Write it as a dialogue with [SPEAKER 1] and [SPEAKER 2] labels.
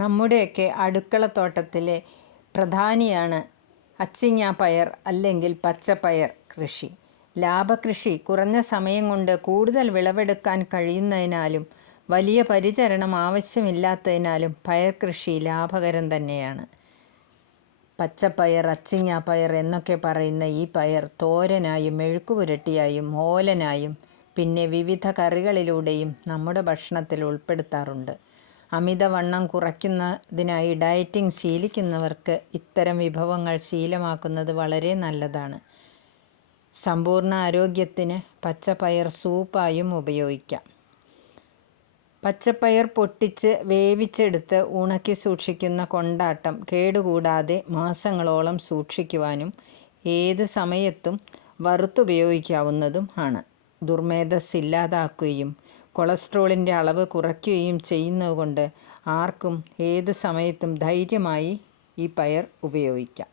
[SPEAKER 1] നമ്മുടെയൊക്കെ അടുക്കളത്തോട്ടത്തിലെ പ്രധാനിയാണ് അച്ചിങ്ങ പയർ അല്ലെങ്കിൽ പച്ചപ്പയർ കൃഷി. ലാഭകൃഷി കുറഞ്ഞ സമയം കൊണ്ട് കൂടുതൽ വിളവെടുക്കാൻ കഴിയുന്നതിനാലും വലിയ പരിചരണം ആവശ്യമില്ലാത്തതിനാലും പയർ കൃഷി ലാഭകരം തന്നെയാണ്. പച്ചപ്പയർ അച്ചിങ്ങ പയർ എന്നൊക്കെ പറയുന്ന ഈ പയർ തോരനായും മെഴുക്കുപുരട്ടിയായും ഓലനായും പിന്നെ വിവിധ കറികളിലൂടെയും നമ്മുടെ ഭക്ഷണത്തിൽ ഉൾപ്പെടുത്താറുണ്ട്. അമിതവണ്ണം കുറയ്ക്കുന്നതിനായി ഡയറ്റിംഗ് ശീലിക്കുന്നവർക്ക് ഇത്തരം വിഭവങ്ങൾ ശീലമാക്കുന്നത് വളരെ നല്ലതാണ്. സമ്പൂർണ ആരോഗ്യത്തിന് പച്ചപ്പയർ സൂപ്പായും ഉപയോഗിക്കാം. പച്ചപ്പയർ പൊട്ടിച്ച് വേവിച്ചെടുത്ത് ഉണക്കി സൂക്ഷിക്കുന്ന കൊണ്ടാട്ടം കേടുകൂടാതെ മാസങ്ങളോളം സൂക്ഷിക്കുവാനും ഏത് സമയത്തും വറുത്തുപയോഗിക്കാവുന്നതും ആണ്. ദുർമേധസ് ഇല്ലാതാക്കുകയും കൊളസ്ട്രോളിന്റെ അളവ് കുറയ്ക്കുകയും ചെയ്യുന്നതുകൊണ്ട് ആർക്കും ഏത് സമയത്തും ധൈര്യമായി ഈ പയർ ഉപയോഗിക്കാം.